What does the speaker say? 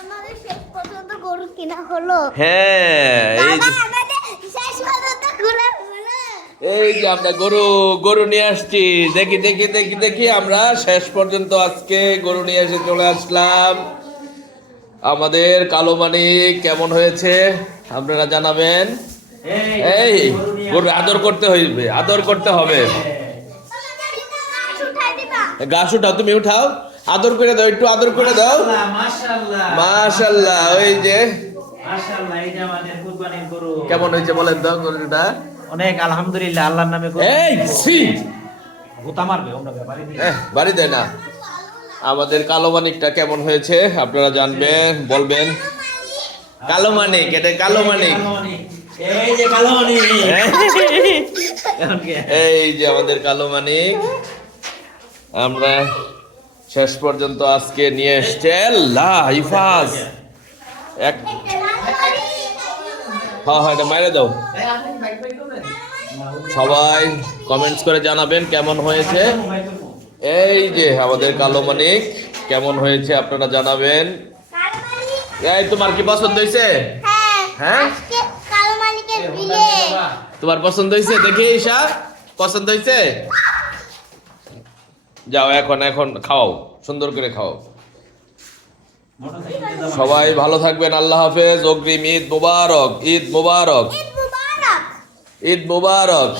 আমাদের শেষ পর্যন্ত গরু কিনা হলো। হ্যাঁ, এই যে শেষ পর্যন্ত ঘুরে হলো। এই যে আমরা গরু নিয়ে আসছি। দেখি দেখি দেখি দেখি আমরা শেষ পর্যন্ত আজকে গরু নিয়ে এসে চলে আসলাম। আমাদের কালো মানিক কেমন হয়েছে আপনারা জানাবেন। এই গরু আদর করতে হইবে, আদর করতে হবে। গাছ উঠাও, তুমি উঠাও, আদর করে দাও, একটু আদর করে দাও। মাশাআল্লাহ, ওই যে মাশাআল্লাহ, এই যে আমাদের কুরবানির গরু কেমন হয়েছে বলেন তো গরুটা। অনেক আলহামদুলিল্লাহ, আল্লাহর নামে এই সি গোতা মারবে আমরা ব্যাপারে বাড়ি দেয় না। আমাদের কালো মানিকটা কেমন হয়েছে আপনারা জানবেন, বলবেন। কালো মানিক, এটা কালো মানিক। এই যে কালো মানিক, এই যে আমাদের কালো মানিক আমরা শেষ পর্যন্ত আজকে নিয়ে এসছে। ইফাজ এক হ্যাঁ হ্যাঁ, এটা মাইরে দাও। সবাই কমেন্টস করে জানাবেন কেমন হয়েছে। এই যে আমাদের কালো মানিক কেমন হয়েছে আপনারা জানাবেন। এই তোমার কি পছন্দ হয়েছে? হ্যাঁ, আজকে কালো মালিকের বিলে তোমার পছন্দ হয়েছে? দেখি ঈশা, পছন্দ হয়েছে? যাও এখন এখন খাও, সুন্দর করে খাও। সবাই ভালো থাকবেন, আল্লাহ হাফেজ, অগ্রিম ঈদ মুবারক, ঈদ মুবারক, ঈদ মুবারক। ঈদ মুবারক।